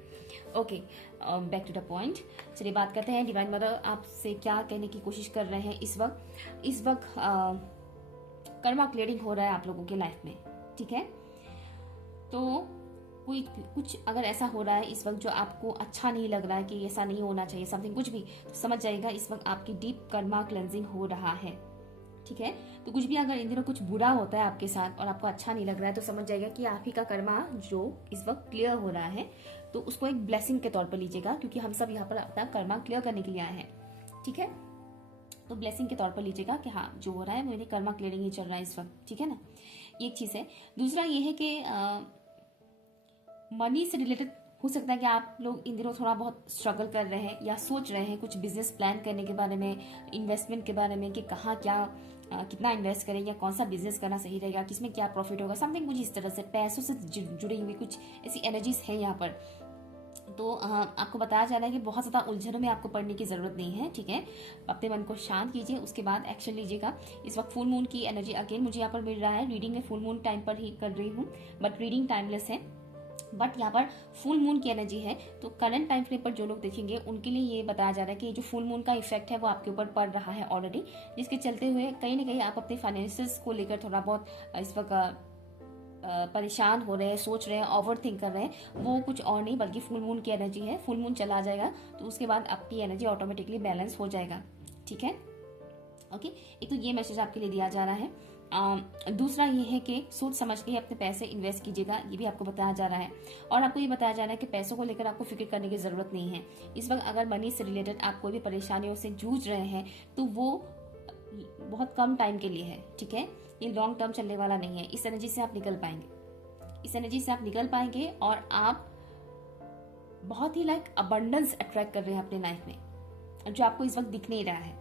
Okay, back to the point, चलिए बात करते हैं डिवाइन मदर आपसे क्या कहने की कोशिश कर रहे हैं इस वक्त कर्मा क्लियरिंग हो रहा है आप लोगों के लाइफ में, ठीक है। तो कोई कुछ अगर ऐसा हो रहा है इस वक्त जो आपको अच्छा नहीं लग रहा है कि ऐसा नहीं होना चाहिए, समथिंग कुछ भी, तो समझ जाइएगा इस वक्त आपकी डीप कर्मा क्लेंजिंग हो रहा है, ठीक है। तो कुछ भी अगर इन दिनों कुछ बुरा होता है आपके साथ और आपको अच्छा नहीं लग रहा है, तो समझ जाइएगा कि आप ही का कर्मा जो इस वक्त क्लियर हो रहा है, तो उसको एक ब्लेसिंग के तौर पर लीजिएगा, क्योंकि हम सब यहाँ पर अपना कर्मा क्लियर करने के लिए आए हैं, ठीक है। तो ब्लेसिंग के तौर पर लीजिएगा कि हाँ जो हो रहा है मेरे कर्मा क्लियरिंग ही चल रहा है इस वक्त, ठीक है ना। ये एक चीज है। दूसरा ये है कि मनी से रिलेटेड हो सकता है कि आप लोग इन दिनों थोड़ा बहुत स्ट्रगल कर रहे हैं या सोच रहे हैं कुछ बिजनेस प्लान करने के बारे में, इन्वेस्टमेंट के बारे में कि कहाँ क्या कितना इन्वेस्ट करें या कौन सा बिजनेस करना सही रहेगा, किसमें क्या प्रॉफिट होगा, समथिंग कुछ इस तरह से पैसों से जुड़ी हुई कुछ ऐसी एनर्जीज है यहाँ पर। तो आपको बताया जा रहा है कि बहुत ज़्यादा उलझनों में आपको पड़ने की ज़रूरत नहीं है, ठीक है। अपने मन को शांत कीजिए, उसके बाद एक्शन लीजिएगा। इस वक्त फुल मून की एनर्जी अगेन मुझे यहाँ पर मिल रहा है। रीडिंग में फुल मून टाइम पर ही कर रही हूँ, बट रीडिंग टाइमलेस है, बट यहाँ पर फुल मून की एनर्जी है। तो करंट टाइम फ्रेम पर जो लोग देखेंगे उनके लिए ये बताया जा रहा है कि जो फुल मून का इफेक्ट है वो आपके ऊपर पड़ रहा है ऑलरेडी, जिसके चलते हुए कहीं ना कहीं आप अपने फाइनेंसेस को लेकर थोड़ा बहुत इस वक्त परेशान हो रहे हैं, सोच रहे हैं, ओवर थिंक कर रहे हैं। वो कुछ और नहीं बल्कि फुल मून की एनर्जी है। फुल मून चला जाएगा तो उसके बाद आपकी एनर्जी ऑटोमेटिकली बैलेंस हो जाएगा, ठीक है। ओके, एक तो ये मैसेज आपके लिए दिया जा रहा है। दूसरा ये है कि सोच समझ के अपने पैसे इन्वेस्ट कीजिएगा, ये भी आपको बताया जा रहा है। और आपको ये बताया जा रहा है कि पैसों को लेकर आपको फिक्र करने की जरूरत नहीं है इस वक्त। अगर मनी से रिलेटेड आप कोई भी परेशानियों से जूझ रहे हैं तो वो बहुत कम टाइम के लिए है, ठीक है। ये लॉन्ग टर्म चलने वाला नहीं है। इस एनर्जी से आप निकल पाएंगे, इस एनर्जी से आप निकल पाएंगे और आप बहुत ही लाइक अबंडेंस अट्रैक्ट कर रहे हैं अपने लाइफ में, जो आपको इस वक्त दिख नहीं रहा है।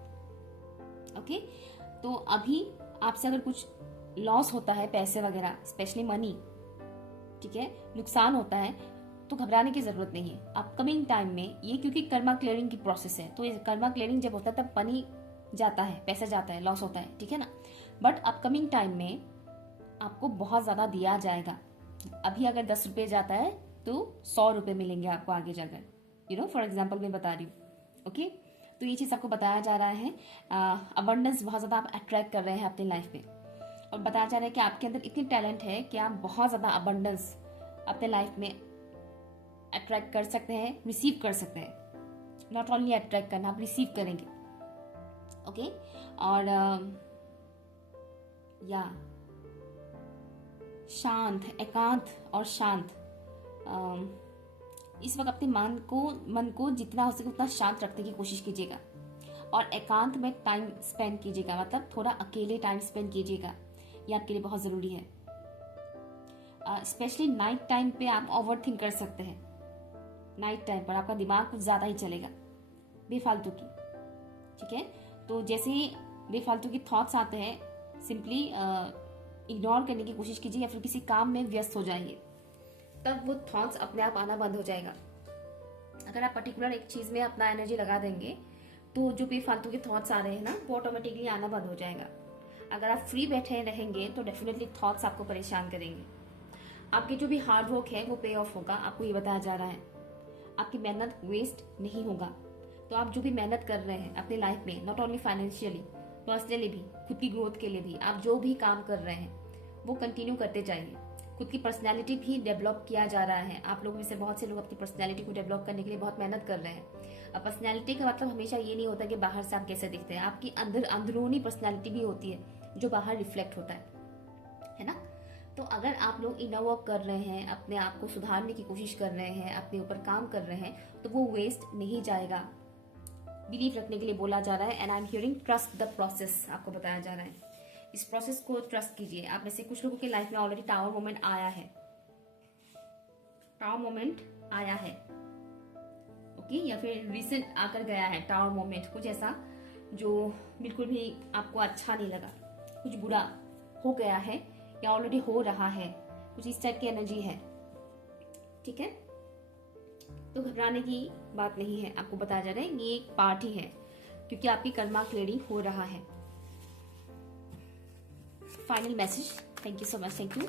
ओके, तो अभी आपसे अगर कुछ लॉस होता है, पैसे वगैरह, स्पेशली मनी, ठीक है, नुकसान होता है, तो घबराने की जरूरत नहीं है। अपकमिंग टाइम में ये, क्योंकि कर्मा क्लियरिंग की प्रोसेस है, तो कर्मा क्लियरिंग जब होता है तब मनी जाता है, पैसा जाता है, लॉस होता है, ठीक है ना। बट अपकमिंग टाइम में आपको बहुत ज्यादा दिया जाएगा। अभी अगर 10 रुपये जाता है तो 100 रुपये मिलेंगे आपको आगे जाकर, यू नो, फॉर एग्जाम्पल मैं बता रही हूँ। ओके, तो ये चीज आपको बताया जा रहा है। अबंडेंस बहुत ज्यादा आप अट्रैक्ट कर रहे हैं अपनी लाइफ में, और बताया जा रहा है कि आपके अंदर इतनी टैलेंट है कि आप बहुत ज्यादा अबंडेंस अपने लाइफ में अट्रैक्ट कर सकते हैं, रिसीव कर सकते हैं। नॉट ओनली अट्रैक्ट करना, आप रिसीव करेंगे। ओके, और या शांत, एकांत और शांत, इस वक्त अपने मन को जितना हो सके उतना शांत रखने की कोशिश कीजिएगा, और एकांत में टाइम स्पेंड कीजिएगा, मतलब थोड़ा अकेले टाइम स्पेंड कीजिएगा। ये आपके लिए बहुत जरूरी है। स्पेशली नाइट टाइम पे आप ओवर थिंक कर सकते हैं। नाइट टाइम पर आपका दिमाग कुछ ज्यादा ही चलेगा, बेफालतू की, ठीक है। तो जैसे ही बेफालतू की थॉट्स आते हैं, सिंपली इग्नोर करने की कोशिश कीजिए या फिर किसी काम में व्यस्त हो जाइए, तब वो थॉट्स अपने आप आना बंद हो जाएगा। अगर आप पर्टिकुलर एक चीज में अपना एनर्जी लगा देंगे तो जो बेफालतू के थॉट्स आ रहे हैं ना, वो ऑटोमेटिकली आना बंद हो जाएगा। अगर आप फ्री बैठे रहेंगे तो डेफिनेटली थॉट्स आपको परेशान करेंगे। आपकी जो भी हार्ड वर्क है वो पे ऑफ होगा, आपको ये बताया जा रहा है। आपकी मेहनत वेस्ट नहीं होगा। तो आप जो भी मेहनत कर रहे हैं अपनी लाइफ में, नॉट ओनली फाइनेंशियली, पर्सनली भी, खुद की ग्रोथ के लिए भी आप जो भी काम कर रहे हैं वो कंटिन्यू करते जाइए। खुद की पर्सनैलिटी भी डेवलप किया जा रहा है। आप लोगों में से बहुत से लोग अपनी पर्सनैलिटी को डेवलप करने के लिए बहुत मेहनत कर रहे हैं। अब पर्सनैलिटी का मतलब हमेशा ये नहीं होता कि बाहर से आप कैसे दिखते हैं, आपकी अंदरूनी पर्सनैलिटी भी होती है जो बाहर रिफ्लेक्ट होता है ना। तो अगर आप लोग इनर वर्क कर रहे हैं, अपने आप को सुधारने की कोशिश कर रहे हैं, अपने ऊपर काम कर रहे हैं, तो वो वेस्ट नहीं जाएगा। बिलीव रखने के लिए बोला जा रहा है, and I am hearing trust the process, आपको बताया जा रहा है इस प्रोसेस को ट्रस्ट कीजिए। आप में से कुछ लोगों की लाइफ में ऑलरेडी टावर मोमेंट आया है, टावर मोमेंट आया है, ओके, या फिर रिसेंट आकर गया है टावर मोमेंट, कुछ ऐसा जो बिल्कुल भी आपको अच्छा नहीं लगा, कुछ बुरा हो गया है या ऑलरेडी हो रहा है, कुछ इस टाइप की एनर्जी है, ठीक है। तो घबराने की बात नहीं है, आपको बताया जा रहा है ये एक पार्ट ही है, क्योंकि आपकी कर्मा क्लियरिंग हो रहा है। Final message, thank you so much, thank you.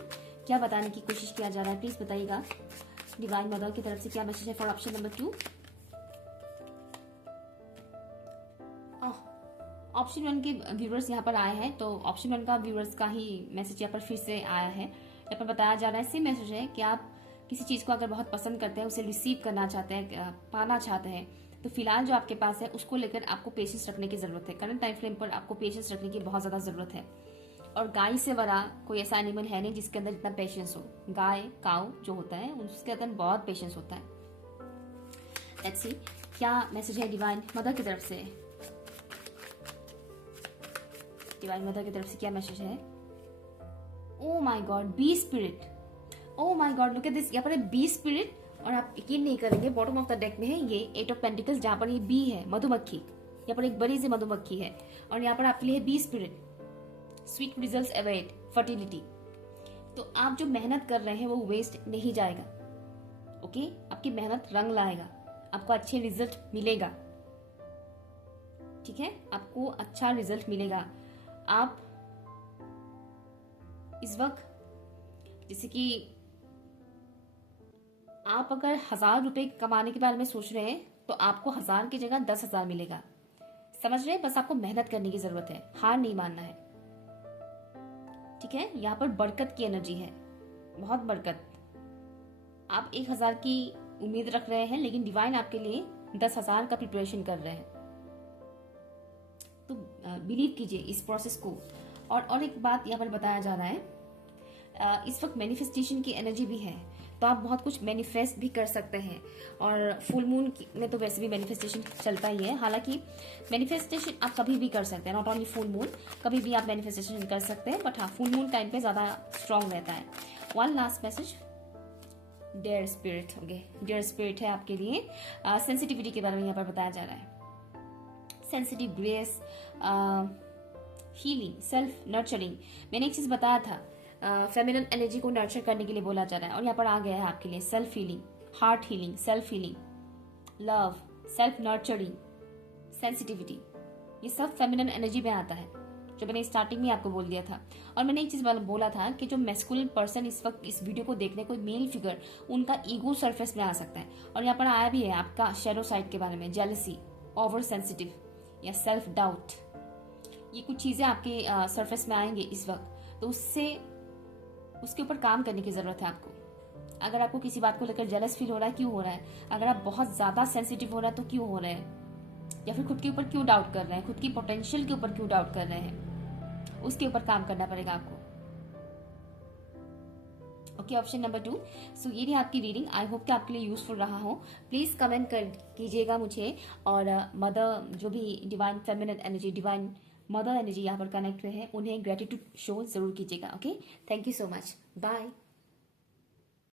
क्या बताने की कोशिश किया जा रहा है प्लीज बताइएगा। डिवाइन मदर की तरफ से क्या मैसेज है फॉर ऑप्शन नंबर 2। ऑप्शन 1 के व्यूअर्स यहाँ पर आए हैं, तो ऑप्शन 1 का व्यूअर्स का ही मैसेज यहाँ पर फिर से आया है। यहाँ पर बताया जा रहा है, सेम मैसेज है कि आप किसी चीज को अगर बहुत पसंद करते हैं, उसे रिसीव करना चाहते हैं, पाना चाहते हैं, तो फिलहाल जो आपके पास है उसको लेकर आपको पेशेंस रखने की जरूरत है। करंट टाइम फ्रेम पर आपको पेशेंस रखने की बहुत ज्यादा जरूरत है। और गाय से बड़ा कोई ऐसा एनिमल है नहीं जिसके अंदर इतना पेशेंस हो। गाय, काऊ जो होता है उसके अंदर बहुत पेशेंस होता है। लेट्स सी क्या मैसेज है डिवाइन मदर की तरफ से। डिवाइन मदर की तरफ से क्या मैसेज है। Oh my god, be spirit, oh my god, look at this. यहाँ पर है बी स्पिरिट, और आप यकीन नहीं करेंगे बॉटम ऑफ द डेक में है ये 8 ऑफ पेंटिकल्स, जहाँ पर ये बी है, मधुमक्खी। यहाँ पर एक बड़ी सी मधुमक्खी है, और यहाँ पर आपके लिए be spirit, sweet results await, fertility. तो आप जो मेहनत कर रहे हैं वो वेस्ट नहीं जाएगा, ओके। आपकी मेहनत रंग लाएगा, आपको अच्छे रिजल्ट मिलेगा, ठीक है, आपको अच्छा रिजल्ट मिलेगा। आप इस वक्त जैसे कि आप अगर 1000 रुपए कमाने के बारे में सोच रहे हैं, तो आपको 1000 की जगह 10,000 मिलेगा, समझ रहे हैं। बस आपको मेहनत करने की जरूरत है, हार नहीं मानना है, ठीक है। यहाँ पर बरकत की एनर्जी है, बहुत बरकत। आप 1000 की उम्मीद रख रहे हैं, लेकिन डिवाइन आपके लिए 10,000 का प्रिपरेशन कर रहे हैं। तो बिलीव कीजिए इस प्रोसेस को। और एक बात यहाँ पर बताया जा रहा है, इस वक्त मैनिफेस्टेशन की एनर्जी भी है, तो आप बहुत कुछ मैनिफेस्ट भी कर सकते हैं। और फुल मून में तो वैसे भी मैनिफेस्टेशन चलता ही है, हालांकि मैनिफेस्टेशन आप कभी भी कर सकते हैं, नॉट ओनली फुल मून, कभी भी आप मैनिफेस्टेशन कर सकते हैं, बट हाँ फुल मून टाइम पे ज्यादा स्ट्रांग रहता है। One last message, dare spirit, okay, dare spirit है आपके लिए। सेंसिटिविटी के बारे में यहाँ पर बताया जा रहा है, sensitive, grace, healing, self nurturing. मैंने एक चीज बताया था, फेमिनिन एनर्जी को नर्चर करने के लिए बोला जा रहा है, और यहाँ पर आ गया है आपके लिए self healing, heart healing, self healing, love, self nurturing, sensitivity, ये सब फेमिनिन एनर्जी में आता है, जो मैंने स्टार्टिंग में आपको बोल दिया था। और मैंने एक चीज बोला था कि जो मैस्कुलिन पर्सन इस वक्त इस वीडियो को देखने, कोई मेल फिगर, उनका ईगो सरफेस में आ सकता है। और यहाँ पर आया भी है आपका शैडो साइड के बारे में, जेलसी, ओवर सेंसिटिव या सेल्फ डाउट, ये कुछ चीजें आपके सरफेस में आएंगे इस वक्त, तो उसके ऊपर काम करने की जरूरत है आपको। अगर आपको किसी बात को लेकर जेलस फील हो रहा है, क्यों हो रहा है? अगर आप बहुत ज्यादा सेंसिटिव हो रहा है तो क्यों हो रहा है? या फिर खुद के ऊपर क्यों डाउट कर रहे हैं, खुद की पोटेंशियल के ऊपर क्यों डाउट कर रहे हैं, उसके ऊपर काम करना पड़ेगा आपको, ओके। Option number 2। सो ये रही आपकी रीडिंग, आई होप कि आपके लिए यूजफुल रहा हो। प्लीज कमेंट कर कीजिएगा मुझे, और मदर जो भी divine feminine energy, divine mother energy यहाँ पर कनेक्ट हुए हैं, उन्हें ग्रेटिट्यूड शो जरूर कीजिएगा, okay. Thank you so much, bye.